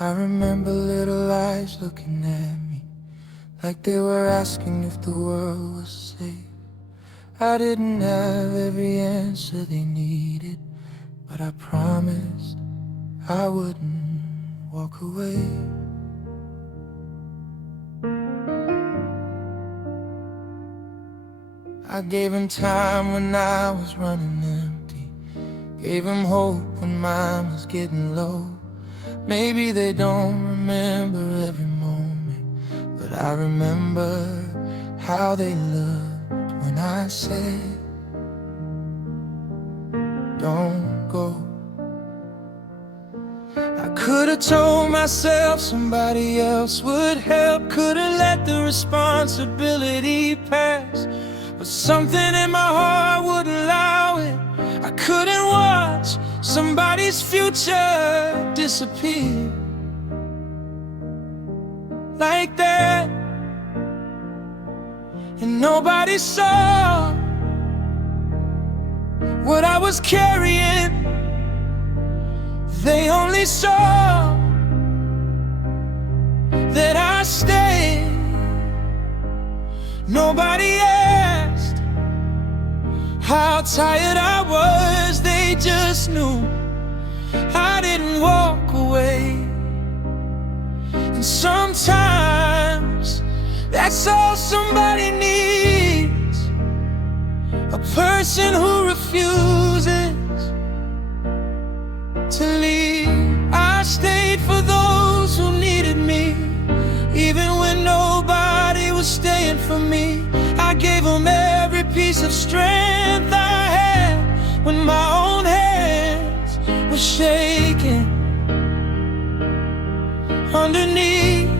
I remember little eyes looking at me like they were asking if the world was safe. I didn't have every answer they needed, but I promised I wouldn't walk away. I gave him time when I was running empty, gave him hope when mine was getting low. Maybe they don't remember every moment, but I remember how they looked when I said, don't go. I could've told myself somebody else would help, could've let the responsibility pass, but something in my heart wouldn't allow it. I couldn't watch somebody's future disappear like that, and nobody saw what I was carrying. They only saw that I stayed. Nobody asked how tired I was, they just knew I didn't walk away. And sometimes that's all somebody needs, a person who refuses to leave. I stayed for those who needed me, even when nobody was staying for me. I gave them every piece of strength I had when my own hands were shaking. Underneath,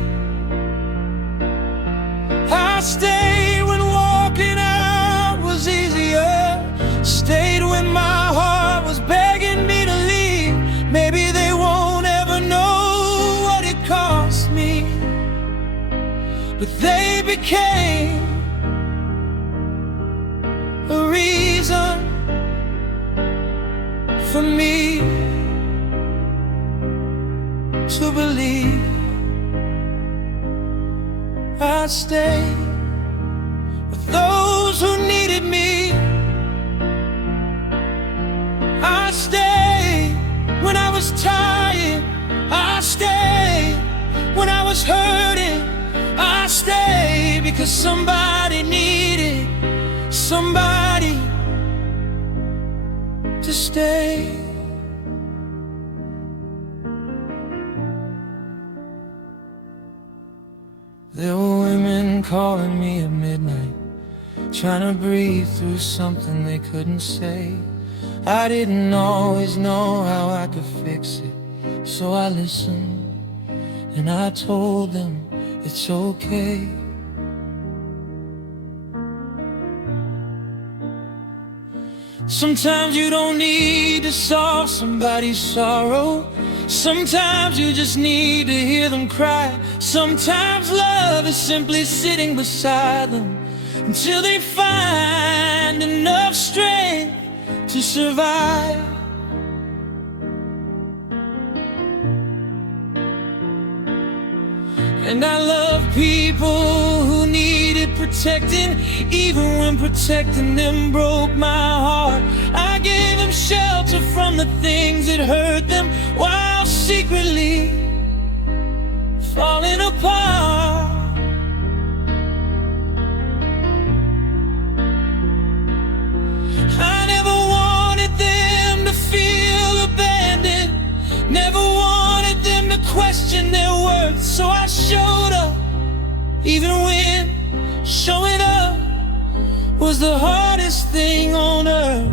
I stayed when walking out was easier, stayed when my heart was begging me to leave. Maybe they won't ever know what it cost me, but they became a reason for me to believe. I stayed with those who needed me. I stayed when I was tired. I stayed when I was hurting. I stayed because somebody needed somebody to stay. There were women calling me at midnight, trying to breathe through something they couldn't say. I didn't always know how I could fix it, so I listened and I told them it's okay. Sometimes you don't need to solve somebody's sorrow. Sometimes you just need to hear them cry. Sometimes love is simply sitting beside them until they find enough strength to survive. And I love people who needed protecting, even when protecting them broke my heart. I gave them shelter from the things that hurt them, while secretly falling apart. I never wanted them to feel abandoned, never wanted them to question their worth, so I showed up, even when showing up was the hardest thing on earth.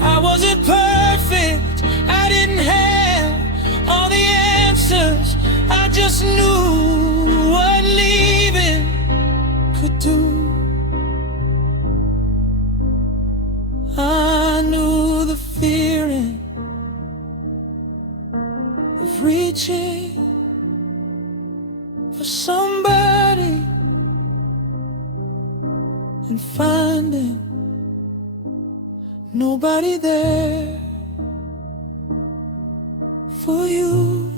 I wasn't perfect, I didn't have all the answers, I just knew what leaving could do. I knew the feeling of reaching for somebody and finding nobody there for you.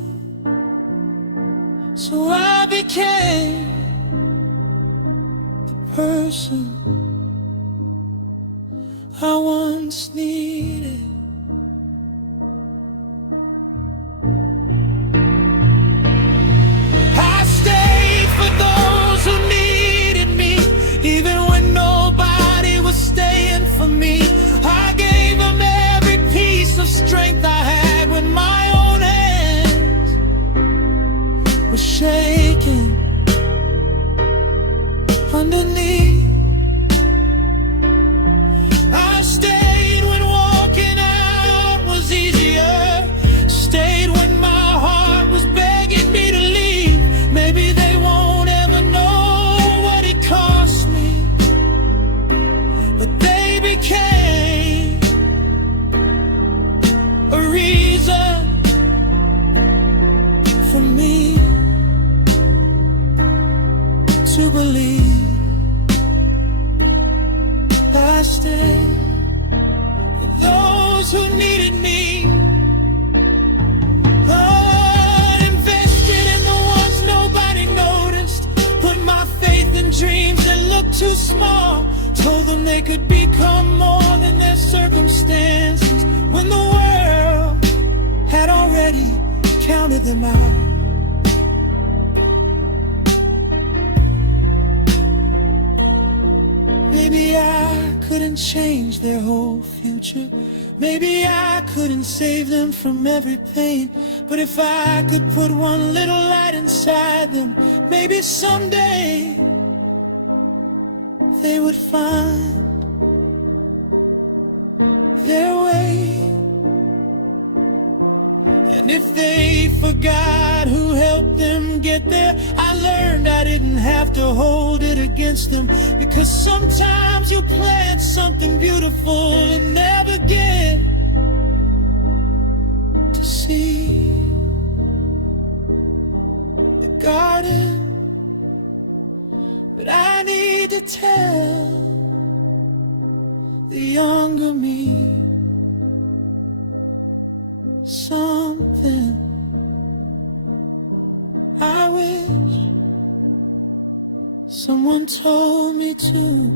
So I became the person I once needed. I stayed for those who needed me, even when nobody was staying for me. I gave them every piece of strength I had when my own hands were shaking underneath. I stayed when walking out was easier, stayed when my heart was begging me to leave. Maybe they won't ever know what it cost me, but they became a reason for me to believe. I stayed for those who needed me. I invested in the ones nobody noticed. Put my faith in dreams that looked too small. Told them they could become more than their circumstances, when the world had already counted them out. Maybe I couldn't change their whole future. Maybe I couldn't save them from every pain. But if I could put one little light inside them, maybe someday they would find their way. And if they forgot who helped them get there, I learned I didn't have to hold it against them. Because sometimes you plant something beautiful and never get to see the garden. But I need to tell the younger me something I wish someone told me to.